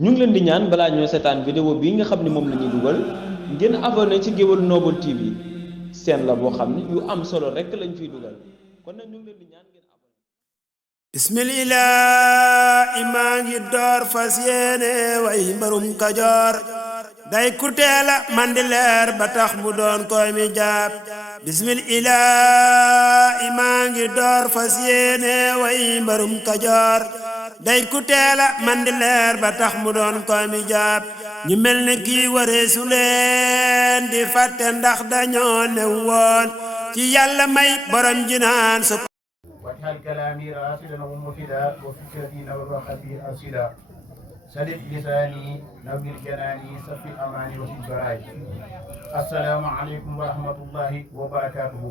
ñu ngi leen di ñaan balaa ñoo seetaan vidéo bii nga xam ne moom la ñuy dugal ngeen abonné ci Géwël Noble TV seen la boo xam ne yu am solo rekk lañ fiy dugal kon nag ñu ngi leen di ñaan ngeen abonné. bismillah maa ngi door fas yéene way mbarum Kajoor day ku teela man di leer ba tax mu doon koy mi jaab bismillah maa ngi door fas yéene way mbarum Kajoor day ku teela man di leer ba tax mu doon koy mi jaab ñu mel ne kii waree su leen di fàtte ndax dañoo ne woon ci yàlla may borom jinaan su واجعل كلامي راشدا ومفيدا وفكرتي نور وقلبي ارشدا سدد لساني نوّر جناني صفي اماني وفي البراي السلام عليكم ورحمه الله وبركاته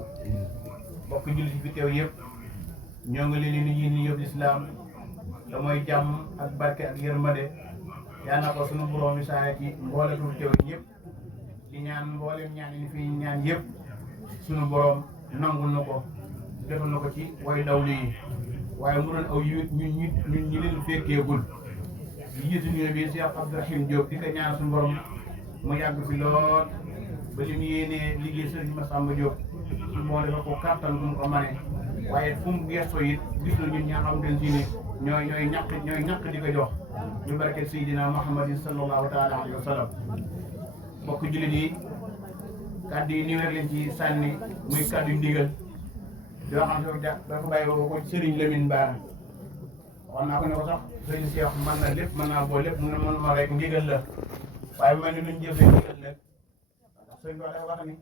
bokk jullit fi teew yëpp ñoo ngi leen di nuyu yóbbu islam da mooy jàmm ak barke ak yërmande yaa na ko sunu borom mi saa ci mbooletul teew ñëpp di ñaan mboolem ñaan yi fi ñaan yëpp sunu borom nangul na ko defal na ko ci way dawli yi waaye mu doon aw yu ñun ñi leen fekkeegul yi jiitu ñu bi Cheikh Abdourahim Diop di ko ñaan suñu borom mu yàgg fi lool ba li mu yéenee liggéey Sëriñ Massamba Diop su moo dafa ko kàttan bu mu ko mane waaye fu mu gestoo it gis na ñun ñaa xam den si ne ñooy ñàkk di ko jox ñu barke Seydina Muhammadin sallallahu taala alayhi wa sallam bokk jullit yi kàddu yi nii rek leen ci sànni muy kàddu ndigal yoo xam ne dafa bàyyi ko Serigne Lamine Bara wax naa ko ne ko sax Serigne Cheikh mën na lépp mën naa boo lépp mën na mënuma rek ndigal la waaye bu mel ni luñ jëfee ndigal nag ndax Serigne dafa wax ni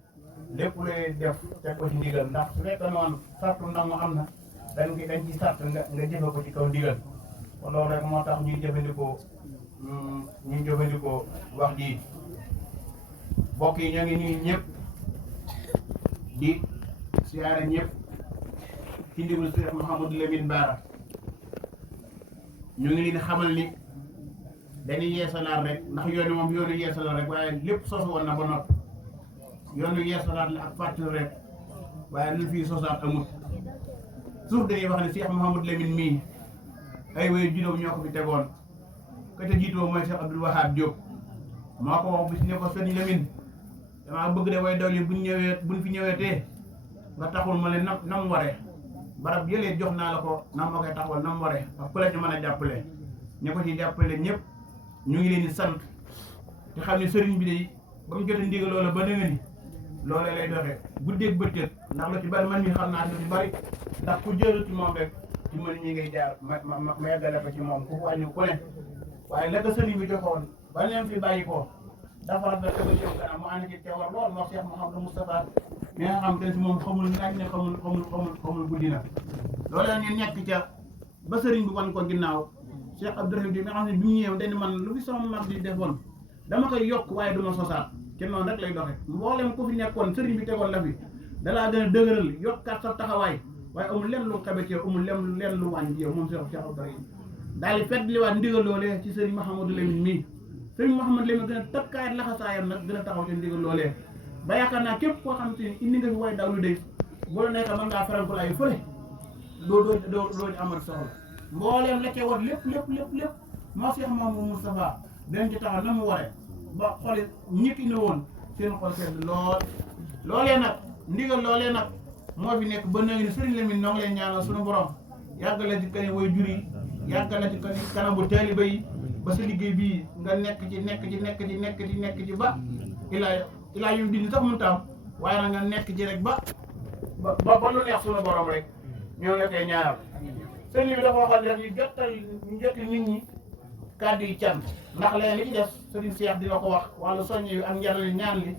lépp looy def teg ko ci ndigal ndax su fekkee noonu sartu ndam am na dañ ci sart nga jëfe ko ci kaw ndigal kon loolu rek moo tax ñuy jëfandikoo wax ji mbokk yi ñoo ngi nuyu ñëpp di siyaare ñëpp ci ndigal Cheikh Mouhamadou Lamine Bara ñu ngi leen di xamal ni dañuy yeesalaat rek ndax yoonu moom yoonu yeesalaat rek waaye lépp sosu woon na ba noppi yoonu yeesalaat la ak fàttali rek waaye lu fii sosaat amut suuf dañuy wax ne Cheikh Mouhamadou Lamine mii ay way juróom ñoo ko fi tegoon ka ca jiitoo mooy Cheikh Abdoul Wahab Diop moo ko wax bis ne ko sëñ Lamine damaa bëgg de way dool yi buñ fi ñëwee tee nga taxul ma leen na mu waree barab yëlee jox naa la ko na ma koy taxawal na mu waree ak ku la ci mën a jàppale ña ko ci jàppale ñëpp ñu ngi leen di sant te xam ne sëriñ bi de ba mu jotee ndigal loola ba nëgë ni loola lay doxee guddeeg bëccëg ndax lu ci bari man mi xam naa lu ci bari ndax ku jël ci moom rek ci man ñi ngay jaar ma yeggale ko ci moom ku wàññi ku ne waaye la ko sëriñ bi joxoon ba leen fi bàyyi ko dafa rafet ba jëm kanam mu ànd ci teewal lool moo Cheikh Mouhamadou Moustapha mi nga xam te si moom xamul naaj ne xamul guddi na loolu la ñu nekk ca ba sëriñ bi wan ko ginnaaw Cheikh Abdourahim bi nga xam ne bi mu ñëwee dañu man lu fi sama mag di defoon dama koy yokk waaye duma sosaat ci noonu rek lay doxe mboolem ku fi nekkoon sëriñ bi tegoon la fi dalaa gën a dëgëral yokkaat sa taxawaay waaye amul lenn lu xabe ci yow amul lenn lu wàññi ci yow moom Cheikh Abdourahim daal di feddliwaat ndigal loolee ci sëriñ Mouhamadou Lamine mii sëriñ Mouhamadou Lamine gën a takkaayat laxasaayam nag gën a taxaw ci ndigal loolee ba yaakaar naa képp koo xam te ni indi nga fi way daw lu dee bu la nekk mën ngaa farankulaayu fële doo amal soxla mbooleem la cee war lépp moo Cheikh Mamadou Moustapha dañ ci taxaw na mu waree ba xoli ñëpp ne woon seen xol sedd loolee nag ndigal loolee nag moo fi nekk ba nëgë ni sëriñ Lamine noo ngi leen ñaanal suñu borom yàggale ci kani way jur yi yàggale ci kanamu taaliba yi ba sa liggéey bii nga nekk ci ba ilaa yu dindi sax mun taam waaye nag nga nekk ci rek ba lu neex suñu borom rek ñoo la koy ñaanal sëñ bi dafa waxoon rek ñu jotti nit ñi kàddu yi cant ndax leen li ci des sëriñ Cheikh dina ko wax wala soññe yu ak njariñ ñaan li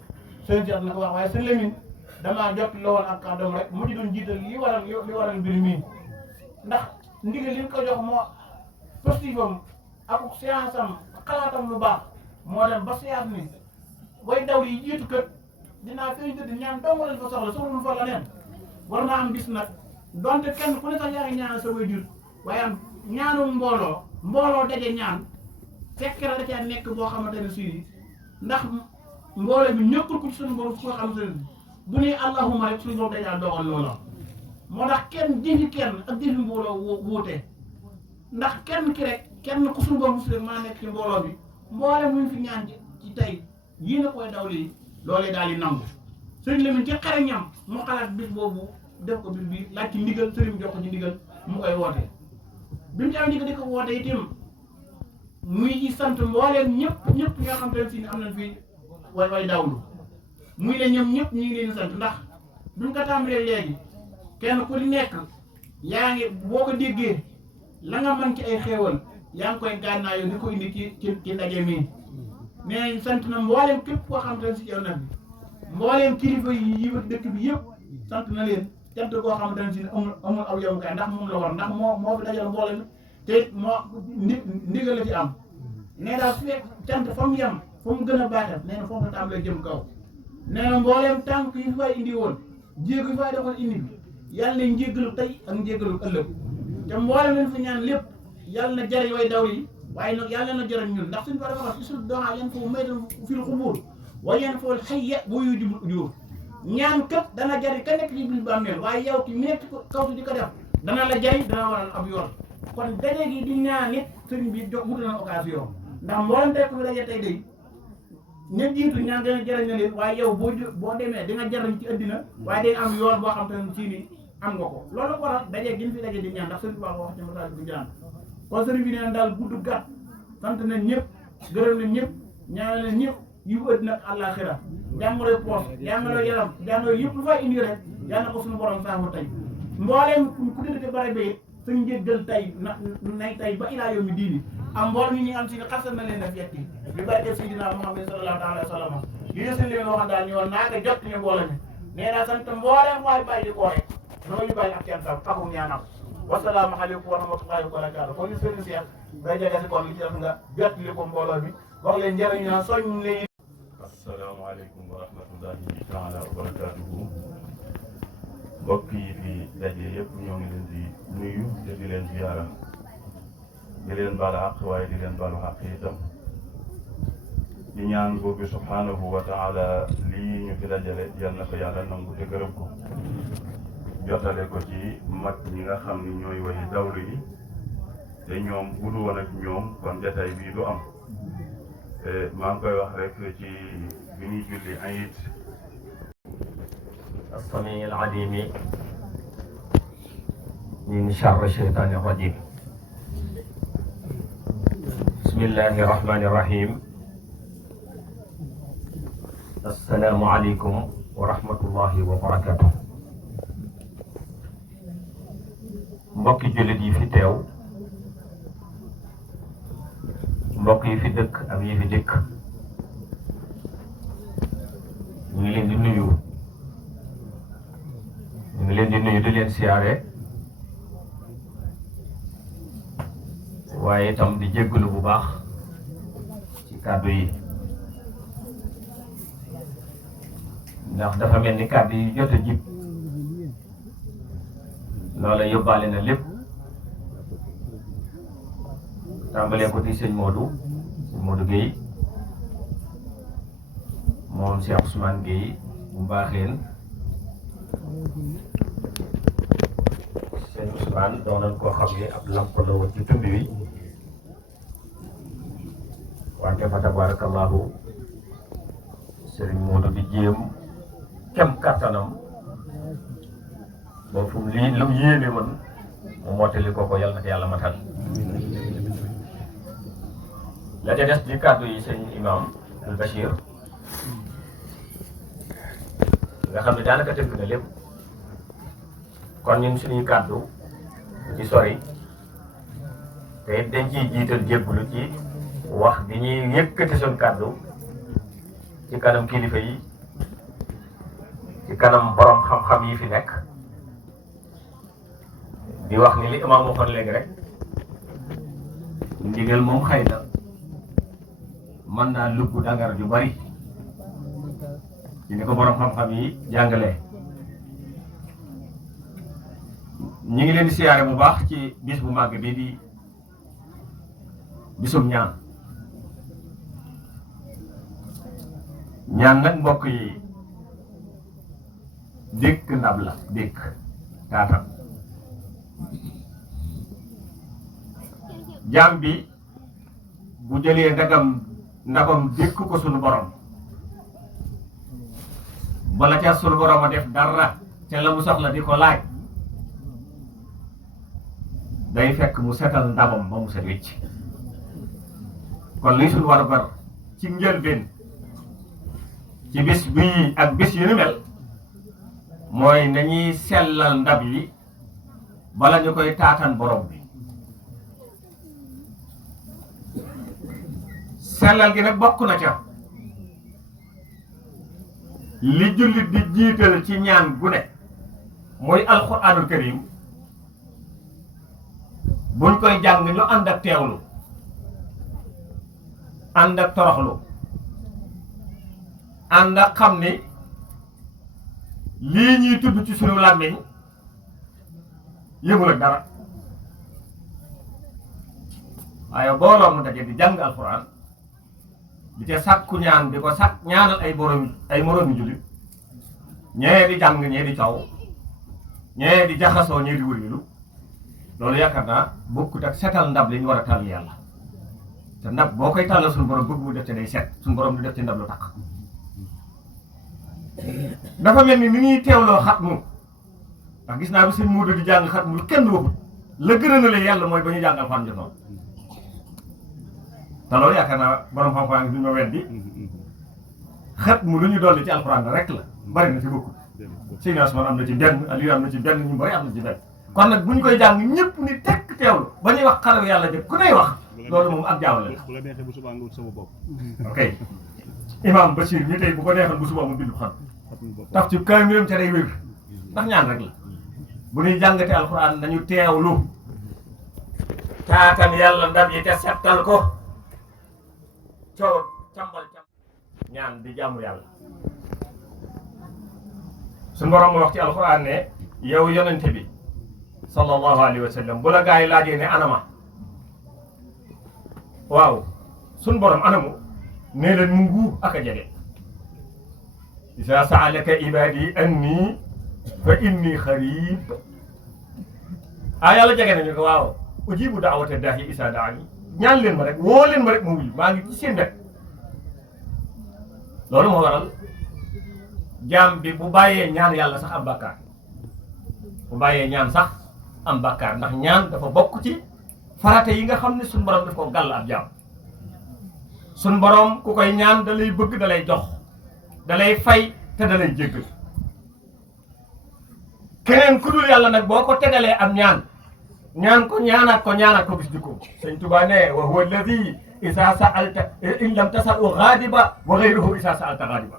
sëriñ Cheikh dina ko wax waaye sëñ Lamine damaa jot la woon ak kàddoom rek mu ci doon jiital li waral mbir mii ndax ndigal li ko jox moo positifam ak séance am xalaatam lu baax moo dem ba séance ni way daw yi jiitu kër dinaa fi ñu tëdd ñaan dong lañ fa soxla fa la neen war naa am bis nag donte kenn ku ne sax yaa ngi ñaanal sa waajur waaye am ñaanum mbooloo daje ñaan fekk na da caa nekk boo xamante ne suy ndax mbooloo bi ñëkkul ko ci suñu borom koo xam ne bu ne allahumma rek suñu borom dajaa dogal loola moo tax kenn jëfi kenn ak jëfi mbooloo wuute ndax kenn ki rek kenn ku suñu borom rek maa nekk ci mbooloo bi mboolem mu fi ñaan ci tey yéen a koy daw lii loolee daal di nangu sëriñ Lamine ci xarañam mu xalaat bis boobu def ko bis bi laaj ci ndigal sëriñ jox ko ci ndigal mu koy woote bi mu ci am ndigal di ko woote itam muy ci sant mbooleem ñëpp ñoo xam te ne si am nañ fi way dawlu muy la ñoom ñëpp ñu ngi leen di sant ndax duñ ko tàmbalee léegi kenn ku di nekk yaa ngi boo ko déggee la nga mën ci ay xéewal yaa ngi koy gànnaayoo di ko indi ci ndaje mi mais sant na mbooleem képp koo xam te ne si yow nag bi mbooleem kilifa yi wër dëkk bi yëpp sant na leen cant koo xam te ne si amul aw yemukaay ndax moom la war ndax moo fi dajal mbooleem te moo ndigal la ci am nee daal su fekk cant fa mu yem fa mu gën a baaxee nee na foofu la tàmbalee jëm kaw nee na mbooleem tànk yi fay indi woon jéego yi fay defoon indi bi yàlla na njéggalu tey ak njéggalu ëllëg te mbooleem leen fi ñaan lépp yàlla na jariñ way daw yi waaye nag yàlla na jariñ ñun ndax suñu dafa wax isul doxaa yan foofu may dem fil xubuur waaye yan foofu xëy boo yu jubul ujur ñaan kat dana jariñ ka nekk ci biir bàmmeel waaye yow ki nekk kaw si di ko def dana la jariñ dana waral ab yoon kon daje gi di ñaan nit sëriñ bi jox wutal na occasion ndax mboolem tey ko fi daje tey day ña jiitu ñaan dana jariñ na leen waaye yow boo demee di nga jariñ ci ëddina waaye day am yoon boo xam te ne ci ni am nga ko loolu ko waral daje gi ñu fi daje di ñaan ndax sëriñ bi wax ci message bi ñaan kon sëriñ bi neen daal gudd gàtt sant nañ ñëpp gërëm nañ ñëpp ñaanal nañ ñëpp yu ëddina ak àllaaxira jàngoro poos jàngoro yaram jàngoro yëpp lu fay indi rek yal na ko suñu borom saamu tey mbooleem ku dëkk ci bare bi sa njëggal tey nay tey ba ilaa yow mi diini am mbool ñi am si ne xasal na leen def yetti bi barke Seydina Muhammad sallallahu alayhi wa sallam lii seen leen waxoon daal ñu woon naa ko jot ñu mboole mi nee naa sant mbooleem waay bàyyi di koo rek nooyu bàyyi ak seen sax taxu ñaanam wasalaamu aleykum wa rahmatullahi wa barakaatu kon ñu sëriñ Seex day jege si kon li ci def nga jot li ko mbooloo bi wax leen njëriñ na soñ leen. assalaamu aleykum wa rahmatullahi taala wa barakaatuhu mbokk yi fi daje yëpp ñoo ngi leen di nuyu te di leen ziyaara di leen baalu àq waaye di leen baalu àq itam di ñaan boobu subhanahu wa taala lii ñu fi dajale yal na ko yàlla nangu te gërëm ko jotale ko ci mag ñi nga xam ni ñooy way dawlu yi te ñoom bu du woon ak ñoom kon jataay bii du am maa ngi koy wax rek ci bi ñuy julli ayit السميع العليم من شر الشيطان الرجيم بسم الله الرحمن الرحيم السلام عليكم ورحمة الله وبركاته mbokki jullit yi fi teew mbokk yi fi dëkk ak yi fi dëkk ñu ngi leen di nuyu di leen siyaare waaye itam di jéggalu bu baax ci kàddu yi ndax dafa mel ni kàddu yi jot a jib loola yóbbaale na lépp tàmbalee ko ci sëñ Modou Guèye moom Cheikh Ousmane Guèye bu Mbaaxeen sëñ Ousmane doonoon koo xam ne ab lamp la woon ci tund wi wante fa tabarakallahu sëriñ Modou di jéem kem kattanam ba fu mu lii lu mu yéene woon mu mottali ko yàlla na ko yàlla matal la ca des di kàddu yi sëñ imam al Bachir nga xam ne daanaka tënk na lépp kon ñun suñuy kàddu ci sori te it dañ ciy jiital jébbulu ci wax bi ñuy yëkkati suñ kàddu ci kanam kilifa yi ci kanam borom xam-xam yi fi nekk di wax ni li imaam waxoon léegi rek ndigal moom xëy na mën naa lugg dangar ju bari ci ni ko borom xam-xam yi jàngalee ñi ngi leen di siyaare bu baax ci bis bu màgg bi di bisum ñaan nag mbokk yi dékk ndab la dékk taatam jaam bi bu jëlee ndagam dékk ko sunu borom bala ca sunu borom a def dara te la mu soxla di ko laaj day fekk mu setal ndabam ba mu set wecc kon li sunu war a bar ci njëlbeen ci bis bii ak bis yu ni mel mooy nañuy sellal ndab yi bala ñu koy taatan borom bi sellal gi nag bokk na ca li jullit di jiital ci ñaan gu ne mooy alxuraanul karim buñ koy jàng ñu ànd ak teewlu ànd ak toroxlu ànd ak xam ni lii ñuy tudd ci sunu làmmiñ yëgul ak dara waaye booloo mu daje di jàng alxuraan di te sàkku ñaan di ko sàkk ñaanal ay moroomi jullit ñee di jàng ñee di caw ñee di jaxasoo ñee di wërilu loolu yaakaar naa bokkut ak setal ndab li ñu war a tàll yàlla te ndab boo koy tàllal suñu borom bëgg mu def te day set suñu borom du def ci ndab lu takk dafa mel ni ñuy teewloo xatmu ndax gis naa bi sëñ Muudu di jàng xatmu kenn waxut la gën a na yàlla mooy ba ñu jàng alxuraan jotoon te loolu yaakaar naa borom xam-xam yi duñu ma weddi xatmu lu ñu dolli ci alxuraan la rek la bari na ci bokkut sëñ Asman am na ci benn Aliou am na ci benn ñu bari am na ci benn kon nag bu ñu koy jàng ñëpp ni tekk teewlu ba ñuy wax xaraw yàlla jëpp ku nay wax loolu moom ak jaawale la ok imam Bachir ñi tey bu ko neexal bu suba mu bindu xam taf ci kaamiram ca day wér ndax ñaan rek la bu ñuy jàngate alxuraan nañu teewlu taatan yàlla ndab yi te settal ko coow cambal ñaan di jàmm yàlla suñu borom mu wax ci alxuraan ne yow yonente bi sallallahu alayhi wa sallam bu la gaa yi laajee ne anama waaw suñu borom anamu nee leen mu nguur ak a jege isa saalaka ibadi anni fa inni xarib yàlla jege nañu ko waaw ujibu daawata daahi isa daani ñaan leen ma rek woo leen ma rek ma wuyu maa ngi ci seen rek loolu moo waral jaam bi bu bàyyee ñaan yàlla sax am bàkkaar bu bàyyee ñaan sax am bàkkaar ndax ñaan dafa bokk ci farate yi nga xam ne suñu borom daf ko gàll ab jaam suñu borom ku koy ñaan da lay bëgg da lay jox da lay fay te da lay jéggal keneen ku dul yàlla nag boo ko tegalee am ñaan ko ñaanaat ko gis jikko sëñ Tuubaa ne wa huwa alladi isa saalta in lam tasalu gaadiba wa gayruhu isa saalta gaadiba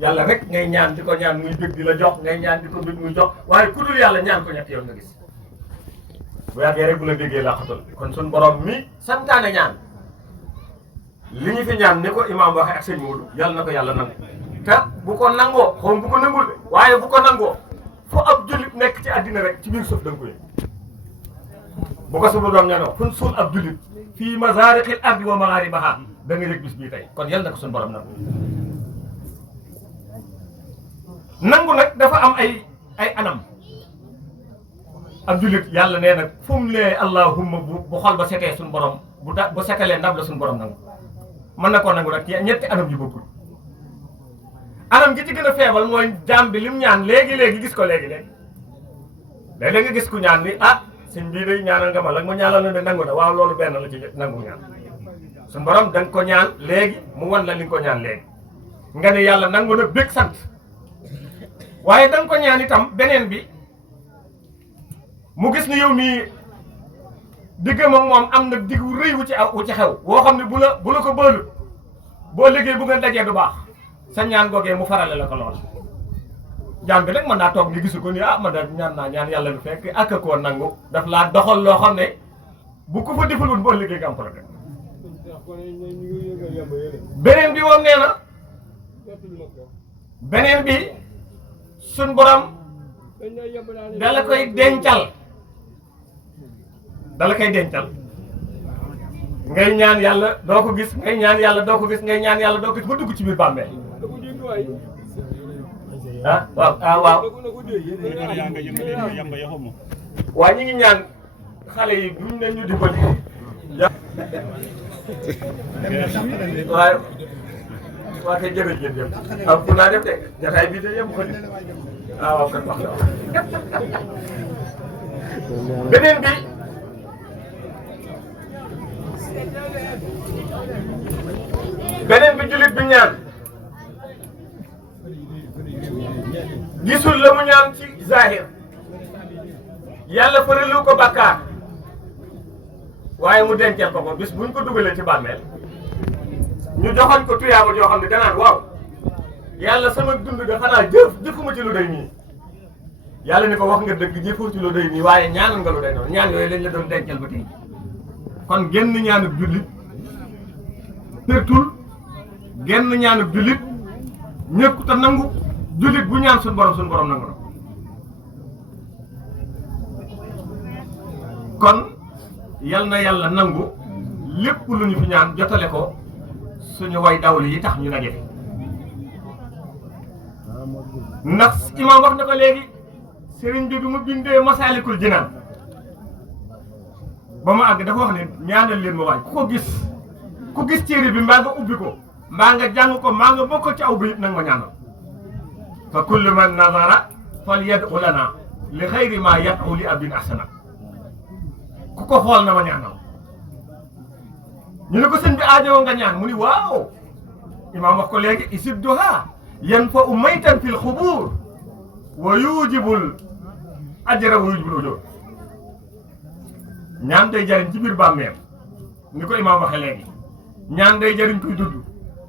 yàlla rek ngay ñaan di ko ñaan muy bëgg di la jox ngay ñaan di ko bëgg muy jox waaye ku dul yàlla ñaan ko ñett yoon nga gis bu yàggee rek bu la déggee laqatul kon suñ borom mi santaane ñaan li ñu fi ñaan ni ko imaam waxee ak sëñ Moodu yàlla na ko yàlla nangu te bu ko nangoo xaw bu ko nangul de waaye bu ko nangoo fu ab jullit nekk ci àddina rek ci biir suuf da nga ko yëg bu ko suba doom ñanoo fu suul ab jullit fii masaariqil ardi wa magharibiha da nga yëg bis bii tey kon yàlla na ko suñ borom nangu nag dafa am ay anam ab jullit yàlla nee nag fu mu nee allahumma bu xol ba setee suñu borom bu setalee ndab la suñu borom nangu mën na koo nangu nag ñetti anam yu bokkul anam gi ci gën a feebal mooy jaam bi lim ñaan léegi gis ko léegi-léegi léeg-léeg nga gis ku ñaan ni sëñ bii day ñaanal nga ma la ma ñaanal na ne nangu na waaw loolu benn la ci nangu ñaan suñu borom da nga ko ñaan léegi mu wan la li nga ko ñaan léegi nga ne yàlla nangu na bég sant waaye da nga ko ñaan itam beneen bi mu gis ni yow mii diggam ak moom am na diggu rëy wu ci xew woo xam ne bu la ko bëlut boo liggéey bu nga dajee du baax sa ñaan googee mu farale la ko lool jaam bi nag mën naa toog ni gisu ko ni man da ñaan yàlla lu fekk ak koo nangu daf laa doxal loo xam ne bu ko fa defalul boo liggéey nga am problème beneen bi moom nee na beneen bi suñ borom dala koy dencal ngay ñaan yàlla doo ko gis ngay ñaan yàlla doo ko gis ngay ñaan yàlla doo ko gis ba dugg ci biir bàmmeel waaw waaye ñi ngi ñaan xale yi duñ ne ñu dimbali waaye waa kay jërëjëf jëf am fu naa def de jataay bii de yëpp ko di waaw kat wax la beneen bi jullit bi ñaan gisul la mu ñaan ci zahir yàlla faralu ko bàkkaar waaye mu dencal ko bis buñ ko dugalee ci bàmmeel ñu joxoñ ko tuyaaba joo xam ne danaan waaw yàlla sama dund ga xanaa jëfuma ci lu day nii yàlla ni ko wax nga dëgg jëfoo ci lu day nii waaye ñaanal nga lu day noonu ñaan yooyu lañ la doon dencal ba tey kon genn ñaanub jullit pertul genn ñaanub jullit ñëkku te nangu jullit bu ñaan suñu borom nangu na kon yal na yàlla nangu lépp lu ñu fi ñaan jotale ko suñu way dawlu yi tax ñu daje fi ndax imaam wax na ko léegi sëriñ bi mu bindee Masaalikul Jinaan ba mu àgg dafa wax ne ñaanal leen ma waay ku gis téere bi mbaa nga ubbi ko mbaa nga jàng ko mbaa nga bokk ci aw bi nag ma ñaanal fa kullu man nazara fal yad'u lana li xayri ma yad'u li abin ahsana ku ko xool na ma ñaanal ñu ne ko sëñ bi aajowoo nga ñaan mu ni waaw imaam wax ko léegi isidduha yanfa'u maytan fil xubuur wa yujibul ajra wa yujibul ujur ñaan day jariñ ci biir bàmmeel ni ko imaam waxe léegi ñaan day jariñ koy dudd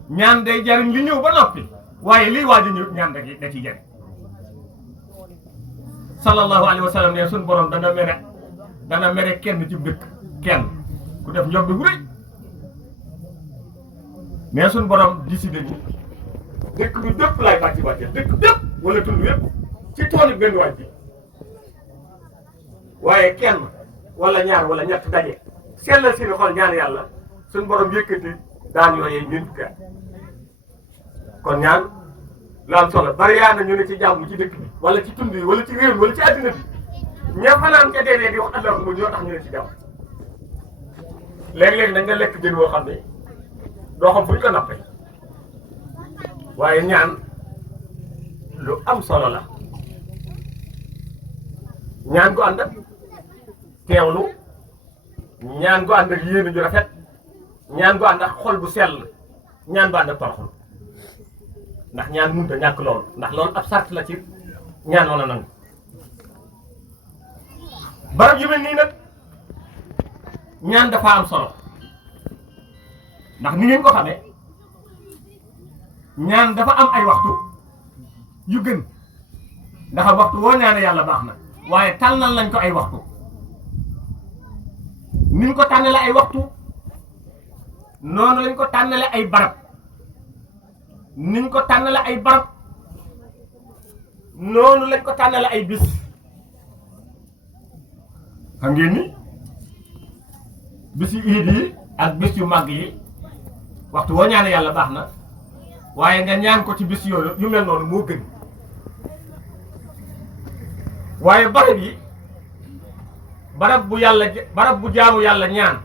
ñaan day jariñ li ñëw ba noppi waaye lii waaj a ñëw ñaan da ciy jariñ sallallahu alayhi wa sallam ne suñu borom dana mere kenn ci dëkk kenn ku def njombi bu rëy mais suñu borom décidé ni dëkk bi dëpp laay bàcc dëkk dëpp wala tund yëpp ci toolu benn waay bi waaye kenn wala ñaar wala ñett daje sellal seeni xol ñaan yàlla suñu borom yëkkati daan yooyee ñun fukki at kon ñaan lu am solo bari yaa na ñu ne ci jàmm ci dëkk bi wala ci tund yi wala ci réew mi wala ci àddina bi ña fanaan ca dee di wax allahumma ñoo tax ñu ne ci jàmm léeg-léeg na nga lekk jën woo xam ne doo xam fu ñu ko nappee waaye ñaan lu am solo la ñaan gu ànd ak teewlu ñaan gu ànd ak yéene ju rafet ñaan gu ànd ak xol bu sell ñaan gu ànd ak toroxlu ndax ñaan mënut a ñàkk loolu ndax loolu ab sart la ci ñaan wala nangu barab yu mel nii nag ñaan dafa am solo ndax ni ngeen ko xamee ñaan dafa am ay waxtu yu gën ndax waxtu woo ñaane yàlla baax na waaye tànnal nañ ko ay waxtu niñ ko tànnale ay waxtu noonu lañ ko tànnale ay barab niñ ko tànnale ay barab noonu lañ ko tànnale ay bis xam ngeen ni bis yu iid yi ak bis yu màgg yi waxtu woo ñaane yàlla baax na waaye nga ñaan ko ci bis yooyu yu mel noonu moo gën waaye barab bu jaamu yàlla ñaan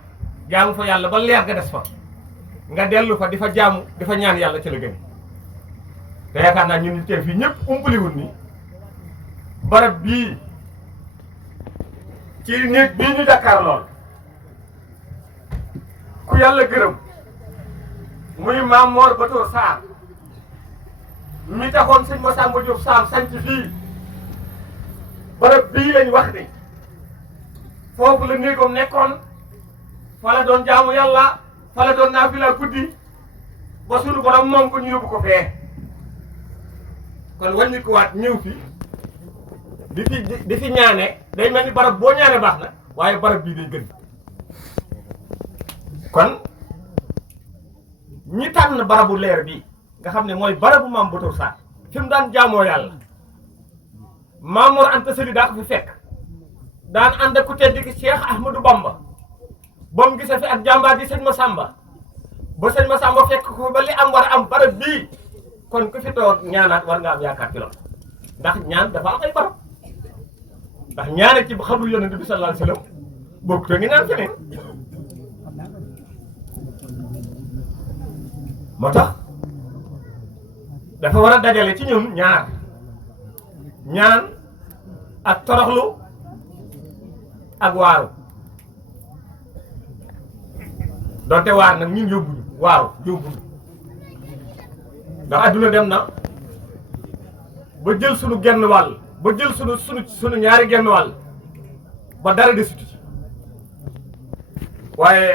jaamu fa yàlla ba leer ga des fa nga dellu fa di fa jaamu di fa ñaan yàlla ci la gën te yaakaar naa ñun teew fii ñëpp umpaliwul ni barab bii ci néeg bii ñu Dakar lool ku yàlla gërëm muy Maam Mor Batoor Sarr mi taxoon sëñ Masamba Diop Sam sanc fii barab bii lañ wax ni foofu la néegam nekkoon fa la doon jaamu yàlla fa la doon naafila guddi ba sunu borom moom ko ñu yóbbu ko fee kon wàññi ko waat ñëw fi di fi ñaane day mel ni barab boo ñaane baax na waaye barab bii day gën kon ñi tànn barabu leer bi nga xam ne mooy barabu Maam Batoor Sarr fi mu daan jaamoo yàlla Maam Mor Anta Sali daa ko fi fekk daan ànd ak ku tedd ki Cheikh Ahmadou Bamba ba mu gisee fi ak jàmbaar di sëñ Masamba ba sëñ Masamba fekk ko ba li am war a am barab bii kon ku fi toog ñaanaat war nga am yaakaar ci loolu ndax ñaan dafa am ay barab ndax ñaane ci xabru yonent bi sallallahu alayhi wasallam bokk te ngi naan feneen moo tax dafa war a dajale ci ñun ñaan ak toroxlu ak waaru donte waar nag ñun yóbbuñu waaru yóbbuñu ndax adduna dem na ba jël sunu genn wàll ba jël sunu ñaari genn wàll ba dara desitu ci waaye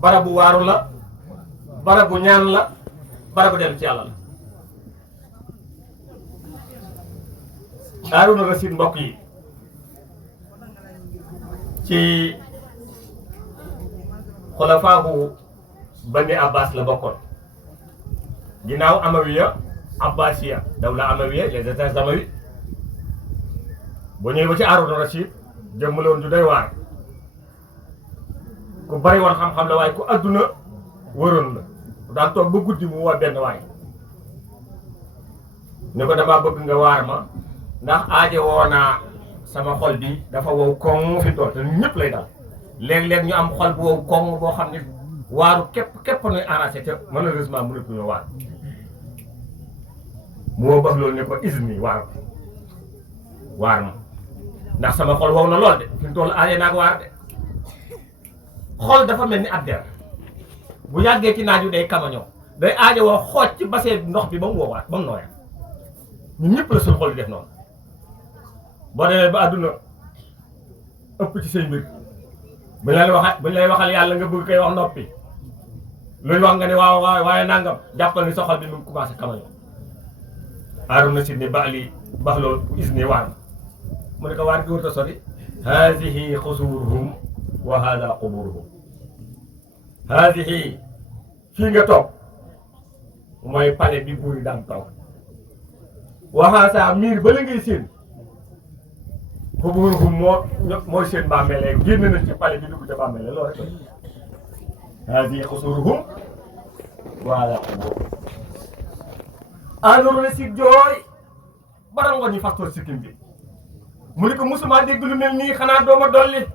barabu waaru la barabu ñaan la barabu dellu ci yàlla la Haaruna Rasiid mbokk yi ci xulafaahu Bani Abbas la bokkoon ginnaaw Amawiya Abbasiya dawla Amawiya les états amawi boo ñëwee ba ci Haaruna Rasiid jëmm la woon ju doy waar ku bari woon xam-xam la waaye ku adduna wëroon la daan toog ba guddi mu woo benn waay ni ko damaa bëgg nga waar ma ndax aaje woo naa sama xol bi dafa wow koŋ fi tool te ñëpp lay dal léeg-léeg ñu am xol bu wow koŋ boo xam ne waaru képp nuy arrangé te malheureusement mënatuñoo waar mu woo bax loolu ne ko isni waar ma ndax sama xol wow na lool de fi mu toll aaje naa ko waar de xol dafa mel ni ab der bu yàggee ci naaj wi day kamañoo day aajo woo xooj ci basee ndox bi ba mu woowaat ba mu nooyaat ñun ñëpp la suñu xol di def noonu boo demee ba àdduna ëpp ci say mbir buñ lay waxal yàlla nga bëgg koy wax noppi luñ wax nga ne waaw waaye nangam jàppal ni sa xol bi mu commencé kamañoo Haaruna Rasiid ne bax loolu isni waar mu ne ko waar gi wër ta sori haadihi xusuuruhum wa haada quburuhum haadihi fii nga toog mooy palais bi buur yi daan toog waxaasaa miir ba la ngay séen quburuhum mooy seen bàmmeel génn nañ ci palais bi dugg ca bàmmeel loolu rek haadihi xusuuruhum wa haada quburuhum Haaruna Rasiid jooy bara ngo ñu fastoor sikkim bi mu ne ko musuma dégg lu mel nii xanaa dooma dolli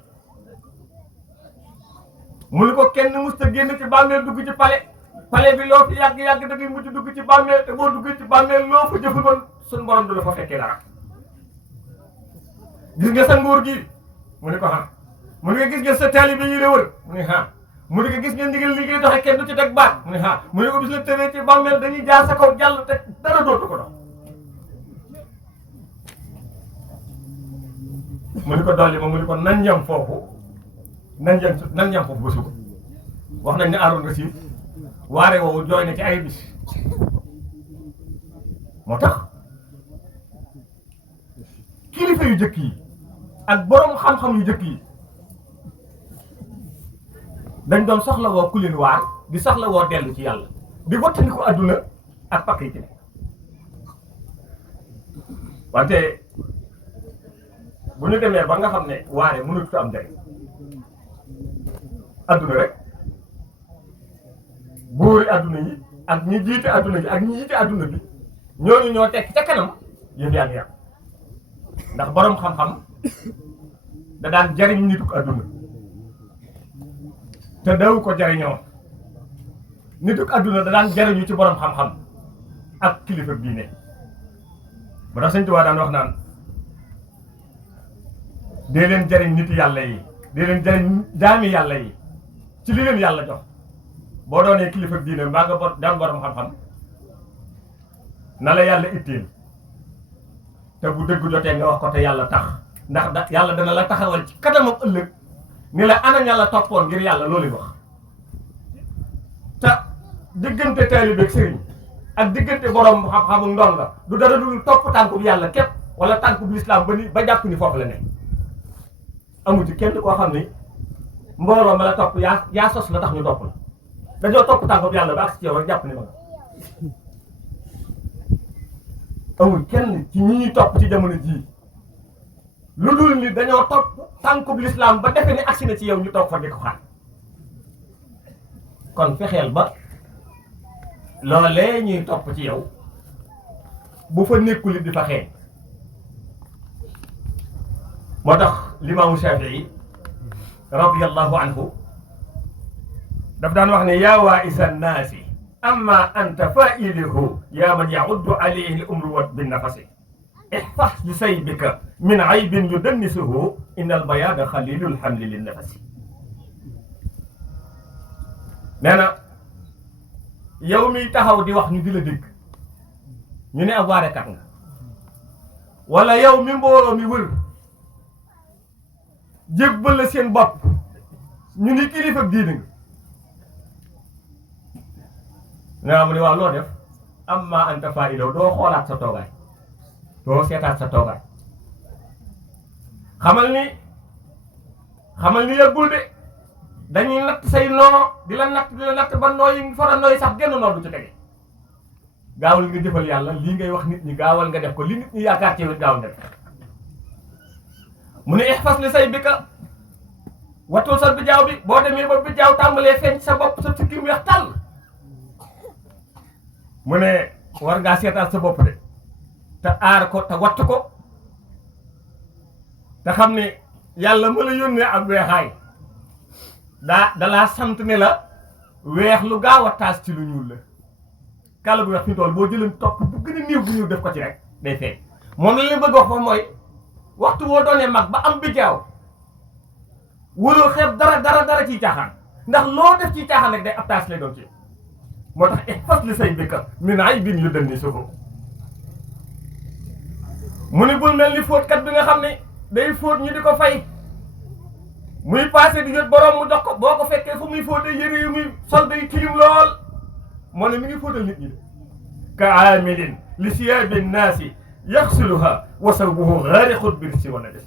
mu ne ko kenn musta génn ci bàmmeel dugg ci palais bi loo fi yàgg-yàgg da ngay mujj dugg ci bàmmeel te boo duggee ci bàmmeel loo fa jëful woon suñu borom du la fa fekkee dara gis nga sa nguur gi mu ne ko mu ne ko gis nga sa taalibe yi la wër mu ne mu ne ko gis nga ndigal liggéey doxe kenn du ci teg baat mu ne mu ne ko bis la tëree ci bàmmeel dañuy jaar sa kaw jàll te dara dootu ko dox mu ne ko dolli ma mu ne ko nañ ñam foofu ba suba wax nañ ne Haaruna Rasiid waare woowu jooy na ci ay bis moo tax kilifa yu jëkk yi ak borom xam-xam yu jëkk yi dañ doon soxla woo ku leen waar di soxla woo dellu ci yàlla di wattandi ko adduna ak pakk yi ci wante bu ñu demee ba nga xam ne waare mënut ko am njëriñ adduna rek buuri adduna yi ak ñi jiite adduna bi ak ñi jiite adduna bi ñooñu ñoo tekk ca kanam yëf yaa ngi yàq ndax borom xam-xam da daan jariñ nituk adduna te daw ko jariñoo nituk adduna da daan jariñu ci borom xam-xam ak kilifa diine ba tax Sëñ Tuubaa daan wax naan dee leen jariñ nit yàlla yi dee leen jariñ jaami yàlla yi ci li leen yàlla jox boo doonee kilifa diine mbaa nga daan borom xam-xam na la yàlla itteel te bu dëgg jotee nga wax ko te yàlla tax ndax yàlla dana la taxawal ci kanamam ëllëg ni la ana ña la toppoon ngir yàlla loolu wax te diggante taalibe ak sëriñ ak diggante borom xam-xamu ndon la du dara dul topp tànkub yàlla képp wala tànkub lislaam ba jàpp ni foofu la ne amu ci kenn koo xam ni mbooloo ma la topp yaa sos la tax ñu topp la dañoo topp tànkub yàlla ba ak ci yow rek jàpp ni ma nga amul kenn ci ñi ñuy topp ci jamono jii lu dul ni dañoo topp tànkub lislaam ba defe ni agsi na ci yow ñu toog fa di ko xaar kon fexeel ba loolee ñuy topp ci yow bu fa nekkul di fa xeeñ moo tax limaamu Shafii radiyallahu anhu daf daan wax ne yaa waa'isa nnaasi amma anta faa'iluhu yaa man ya'uddu alayhi al-umru bin-nafasi ihfaz li saybika min aybin yudannisuhu inna al-bayaada xalilul hamli lin-nafasi. nee na yow miy taxaw di wax ñu di la dégg ñu ne ab waarekat nga wala yow mi mbooloo mi wër jébbal la seen bopp ñu ni kilifa diine nga. naa mu ne waaw loo def amma anta faa'iluhu doo xoolaat sa toogaay doo seetaat sa toogaay xamal ni yëggul de dañuy natt say noo di la natt ba noo yi fara nooyi sax genn noo du ci tege gaawal nga jëfal yàlla lii ngay wax nit ñi gaawal nga def ko li nit ñi yaakaar ci yow gaawal nga def. mu ne ihfas li saybika wattul sa bijaaw bi boo demee ba bijaaw tàmbalee feeñ sa bopp sa sikkim weex tàll mu ne war ngaa seetaat sa bopp de te aar ko te wattu ko te xam ne yàlla ma la yónnee ak weexaay dalaa sant ne la weex lu gaaw a taas ci lu ñuul la kàlla bu weex fi tool boo jëlee topp bu gën a néew bu ñuul def ko ci rek day feeñ. moom la leen bëgg wax fa mooy waxtu woo doonee mag ba am bijaaw waroo xeeb dara ciy caaxaan ndax loo def ciy caaxaan rek day ab taas lay doon ci. moo tax ihfaz li saybika min aybin yudannisuhu mu ni bul mel ni fóotkat bi nga xam ne day fóot ñu di ko fay muy passé di jot borom mu dox ko boo ko fekkee fu muy fóotee yëre yu muy sol day tilim lool moo ne mi ngi fóotal nit ñi de ka aamilin li siyaabi nnaasi yaxsiluha wa sawbuhu gaariqun bi risi wala des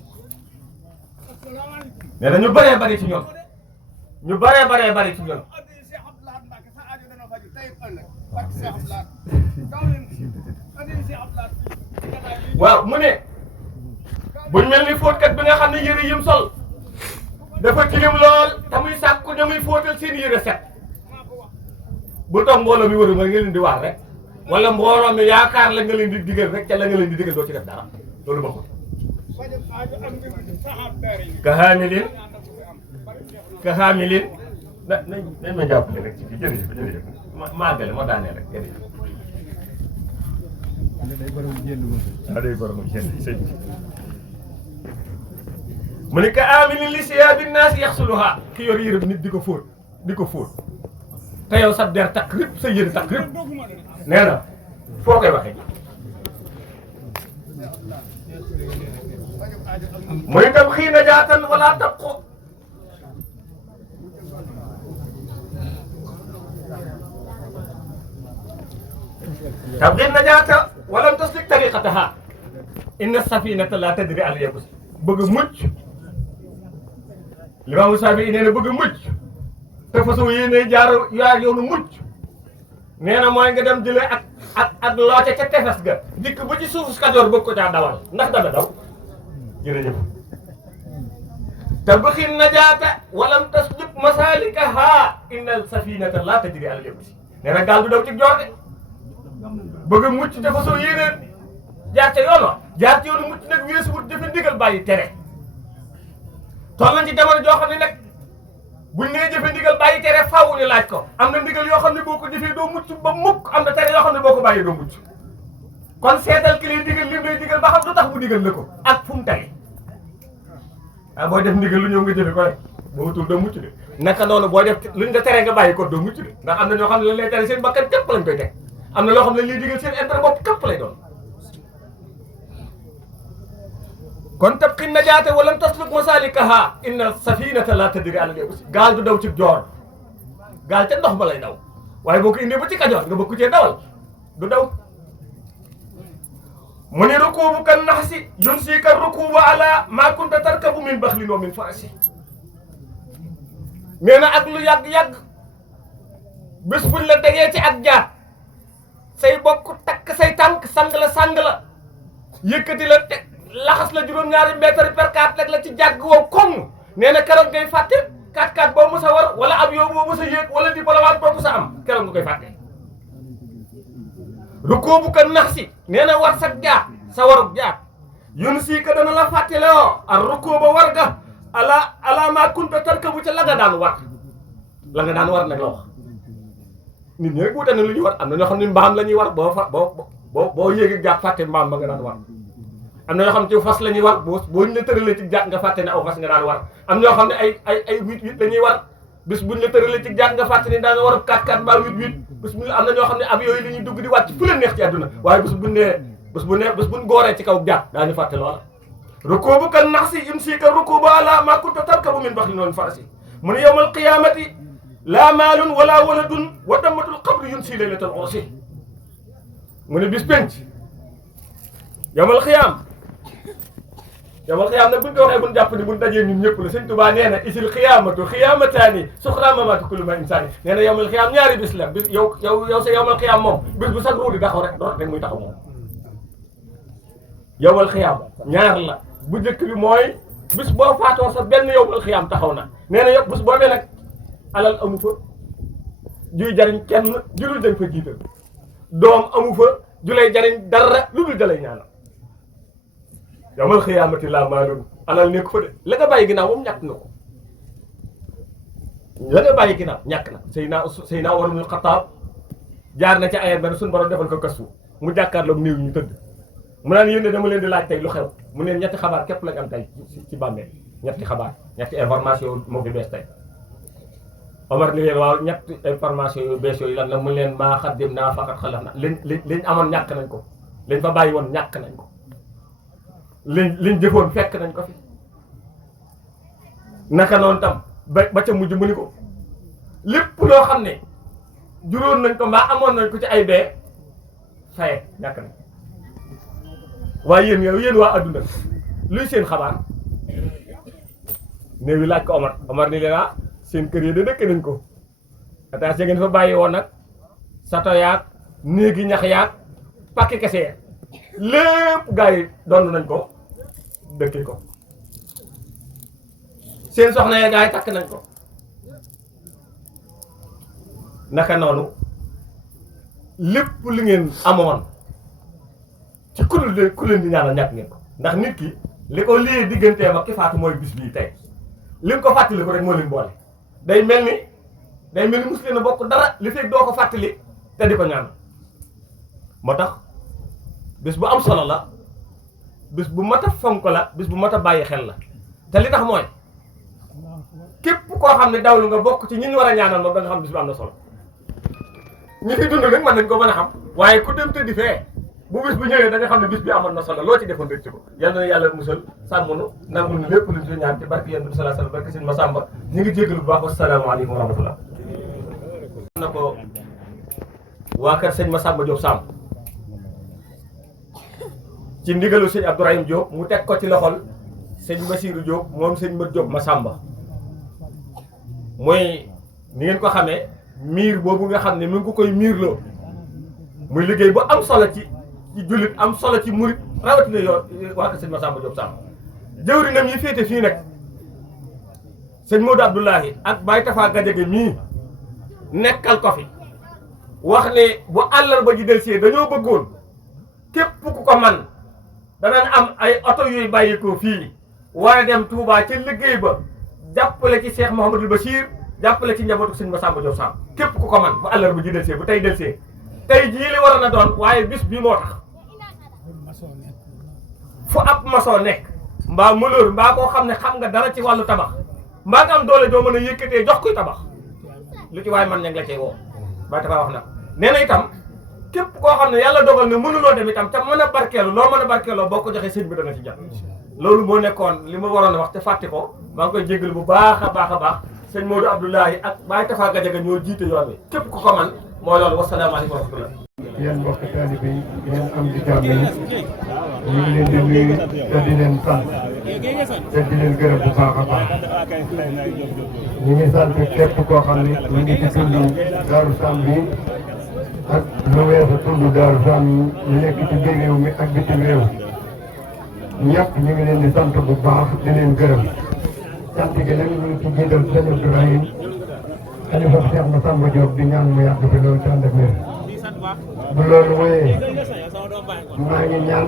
nee na ñu bëree bëri ci ñoom waaw mu ne buñ mel ni fóotkat bi nga xam ne yëre yim sol dafa tilim lool te muy sàkku ña muy fóotal seen yëre set bu toog mbooloo mi wëru nga leen di waar rek wala mbooloo mi yaakaar la nga leen di digal rek ca la nga leen di digal doo ci def dara loolu bokkul. ka haamilin nañ ma jàppale rek ci bi jërëjëf maa gële moo daanee rek jërëjëf. day borom jënd sëñ bi mu ne ka aamilin li siyaabi naas yaxsuluha ki yor yëre nit di ko fóot te yow sa der takk rëpp sa yëre takk rëpp nee na foo koy waxee mu ne tam xii na jaatan wala tabqu tabghi najaata walam taslik tariqataha inna safinata la tadri al yabus bëgg mucc Limaamu Shaafi'i nee na bëgg mucc te façon yéene jaar yoonu mucc nee na mooy nga dem jëlee ak loote ca tefes ga dikk ba ci suufu Kajoor bëgg ko caa dawal ndax dana daw jërëjëf tabghi najaata walam taslik masalikaha inna safinata la tadri al yabus nee na gaal du daw ci joor de bëgg a mucc dafa soo yéeneen jaar ca yoonu mucc nag weesu wut jëfe ndigal bàyyi tere toll nañ ci jamono joo xam ne nag buñ nee jëfe ndigal bàyyi tere faaw ñu laaj ko am na ndigal yoo xam ne boo ko jëfee doo mucc ba mukk am na tere yoo xam ne boo ko bàyyee doo mucc kon seetal ki lay digal lim lay digal ba xam lu tax mu digal la ko ak fu mu tere booy def ndigal lu ñëw nga jëfe ko rek boo wutul doo mucc de naka noonu booy def luñ nga tere nga bàyyi ko doo mucc de ndax am na ñoo xam ne lañ lay tere seen bakkan képp lañ koy teg am na loo xam ne liy digal seen intérêt bopp képp lay doon kon tabqi najaata walam tasluk masalikaha inna safinata la tadri ala al-yabus gaal du daw ci joor gaal ca ndox ba lay daw waaye boo ko indee ba ci Kajoor nga bëgg cee dawal du daw mu ne rukuubu kan naxsi yunsika rukuubu ala ma kunta tarkabu min baxlin wa min farasi nee na ak lu yàgg-yàgg bés buñ la tegee ci ak jaat say bokk takk say tànk sang la yëkkati la teg laxas la juróom-ñaari mètre per 4 rek la ci jàgg wow koŋ nee na keroog ngay fàtte 4x4 boo mës a war wala avion boo mës a yéeg wala diplomate boo mës a am keroog nga koy fàtte. rukuubu ka nax si nee na war sa jaat sa warug jaat yun sii ka dana la fàtteloo ar rukkoo ba war ga ala ma kunta tarkabu ca la nga daan war nag la wax nit ñi rek wuute na lu ñuy war am na ñoo xam ne mbaam la ñuy war boo yéegi jàpp fàtte mbaam ba nga daan war am na ñoo xam ne ci fas la ñuy war boo ñu la tëralee ci jàpp nga fàtte ne aw fas nga daan war am ñoo xam ne ay 8-8 la ñuy war bis buñ la tëralee ci jàpp nga fàtte ne daa nga war 4-4 mbaa 8-8 bis bu am na ñoo xam ne ab yooyu li ñuy dugg di wàcc fu leen neex ci àdduna waaye bis buñ gooree ci kaw jàpp daañu fàtte loola rukubu kan nax si im sii ka rukubu ala ma kunta tarkabu min baxli noonu farasi mu ne yawmal qiyaamati laa maalun wala waladun wa damatul qabri yun sii laylatal ursi mu ne bis penc yawmal qiyaam nag buñ ko waxee buñ jàpp ni buñ dajee ñun ñëpp la sëñ Tuubaa nee na isil xiyaamatu xiyaamataani suxraa mamaatu kulli ma insaani nee na yawmal qiyaam ñaari bis la bis yow sa yawmal qiyaam moom bis bu sax ruudi taxaw rek doot rek muy taxaw moom yawmal qiyaam ñaar la bu njëkk bi mooy bis boo faatoo sa benn yawmal qiyaam taxaw na nee na yow bis boobee nag alal amu fa juy jariñ kenn julul dañ fa jiital doom amu fa ju lay jariñ dara lu dul dalay ñaanal yawmal qiyaamati laa maalun alal nekk fa de la nga bàyyi ginnaaw moom ñàkk na ko la nga bàyyi ginnaaw ñàkk na Seydina Umar ibn Xattaab jaar na ci ayat benn suñu borom defal ko kastu mu jàkkaarloog néew ñu tëdd mu naan yéen dama leen di laaj tey lu xew mu neen ñetti xabaar képp lañ am tey ci bàmmeel ñetti xabaar ñetti information moo fi bees tey Omar ni leen waaw ñetti information yu bees yooyu lan la mu leen maa xaddim naa faqat xalaf na liñ amoon ñàkk nañ ko liñ fa bàyyi woon ñàkk nañ ko liñ jëfoon fekk nañ ko fi naka noonu tam ba ca mujj mu ni ko lépp loo xam ne juróon nañ ko mbaa amoon nañ ko ci ay bee faye ñàkk nañ waaye yéen waa adduna luy seen xabaar néew yi laaj ko Omar ni leen seen kër yi da dëkk nañ ko attention ngeen fa bàyyi woon nag sato yaag néegi ñax yaag pàkki kese ya lépp gars yi doon nañ ko dëkki ko seen soxna ya gars yi takk nañ ko naka noonu lépp li ngeen amoon ci ku leen di ñaanal ñàkk ngeen ko ndax nit ki li ko lii digganteem ak ki faatu mooy bis bii tey li nga ko fàttali ko rek moo leen boole day mel ni mus leen a bokk dara li fekk doo ko fàttali te di ko ñaan moo tax bis bu am solo la bis bu mat a fonk la bis bu mat a bàyyi xel la te li tax mooy képp koo xam ne dawlu nga bokk ci ñi ñu war a ñaanal moom da nga xam bis bu am na solo ñi fi dund nag mën nañ ko mën a xam waaye ku dem tëddi fee bu bis bu ñëwee da nga xam ne bis bi amoon na solo loo ci defoon rek ci ko yal na yàlla musal sàmmnu nangul ñu lépp luñ ci ñaan ci barke yonent bi sallallahu alayhi wasallam barke sëñ Massamba ñu ngi jéggalu bu baax wasalaamaaleykum wa rahmatullah na ko waa kër sëñ Massamba Diop Samb ci ndigalu sëñ Abdourahim Diop mu teg ko ci loxol sëñ Bassirou Diop moom sëñ Mat Diop Massamba mooy ni ngeen ko xamee miir boobu nga xam ne mi ngi ko koy miirloo muy liggéey bu am solo ci jullit am solo ci murit rawatina yoo waa kër sëñ Massamba Diop Samb jëwrinam yi féete fii nag sëñ Modou Abdoulahi ak Baye Tafa Gadiaga mii nekkal ko fi wax ne bu àllarba ji del see dañoo bëggoon képp ku ko man danañ am ay oto yuy bàyyikoo fii war a dem Touba ca liggéey ba jàppale ci Cheikh Mouhamadul Bachir jàppale ci njabootu sëñ Massamba Diop Samb képp ku ko man bu àllarba ji del see bu tey del see tey jii li war na doon waaye bis bii moo tax fu ab maçon nekk mbaa mëlóor mbaa koo xam ne xam nga dara ci wàllu tabax mbaa nga am doole doo mën a yëkkatee jox koy tabax lu ci waaye man ña ngi la cay woo ba tafa wax na nee na itam képp koo xam ne yàlla dogal ne mënuloo dem itam te mën a barkeelu loo mën a barkeeloo boo ko joxee sëñ bi dana ci jàpp loolu moo nekkoon li ma waroon a wax te fàtte ko maa ngi koy jégalu bu baax a baax sëñ Modou Abdoulahi ak Baye Tafa Gadiaga ñoo jiite yoon wi képp ku ko man mooy loolu wasalaamaaleykum wa rahmatullah yéen mbokk taalibe yi yéen am di jàmm yi ñu ngi leen di nuyu te di leen sant te di leen gërëm bu baax a baax ñu ngi sant képp koo xam ne ñu ngi ci tund Daaru Samb bi ak lu weesu tund Daaru Samb ñu nekk ci biir réew mi ak bitim réew ñëpp ñu ngi leen di sant bu baax di leen gërëm sant gi nag ñu ngi ci jiital sëñ Abdourahim xalifa Cheikh Massamba Diop di ñaan mu yàgg fi loolu ci ànd ak wér bu loolu wéyee maa ngi ñaan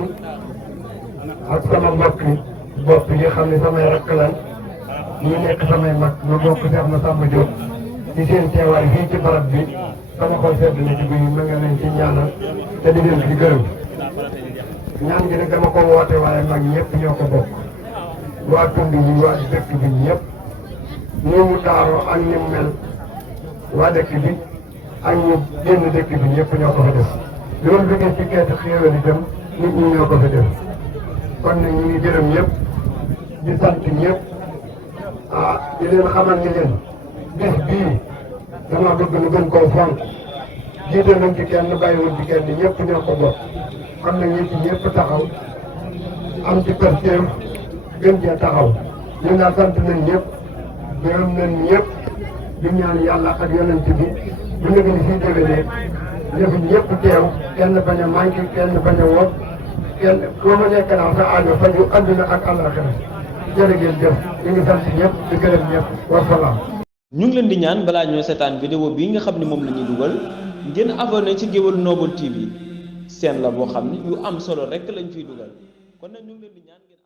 ak sama mbokk bopp yi xam ne samay rakk lan ñu nekk samay mag ñu bokk Cheikh Massamba Diop ci seen teewaay fii ci barab bi sama xol sedd na ci biir ma nga leen ci ñaanal te di leen ci gërëm ñaan gi nag dama ko woote waaye mag ñëpp ñoo ko bokk waa tund yi waa dëkk bi ñëpp ni mu taaroo ak ni mu mel waa dëkk bi ak ñu génn dëkk bi ñëpp ñoo ko fa def loolu bëggee ci keetu xéewal itam nit ñi ñoo ko fa def kon nag ñu ngi gërëm ñëpp di sant ñëpp di leen xamal ni leen bés bii dama bëgg nu gën koo fonk jiite nañ ci kenn bàyyiwul ci kenn ñëpp ñoo ko bokk xam na ñi ci ñëpp taxaw am ci perteem gën cee taxaw ñu daal sant nañ ñëpp gërëm nañ ñëpp di ñaan yàlla ak yonent bi bu nekk ni fii déwénee ñëpp ñëpp teew kenn bañ a manqué kenn bañ a woot kenn boo ma nekk naa sa aajo faju àdduna ak àllaaxira jërë ngeen jëf ñu ngi sant ñëpp di gërëm ñëpp wasalaam. ñu ngi leen di ñaan balaa ñoo seetaan vidéo bii nga xam ne moom la ñuy dugal ngeen abonné ci Géwël Noble TV seen la boo xam ne yu am solo rek lañ fiy dugal kon nag ñu ngi leen di ñaan ngeen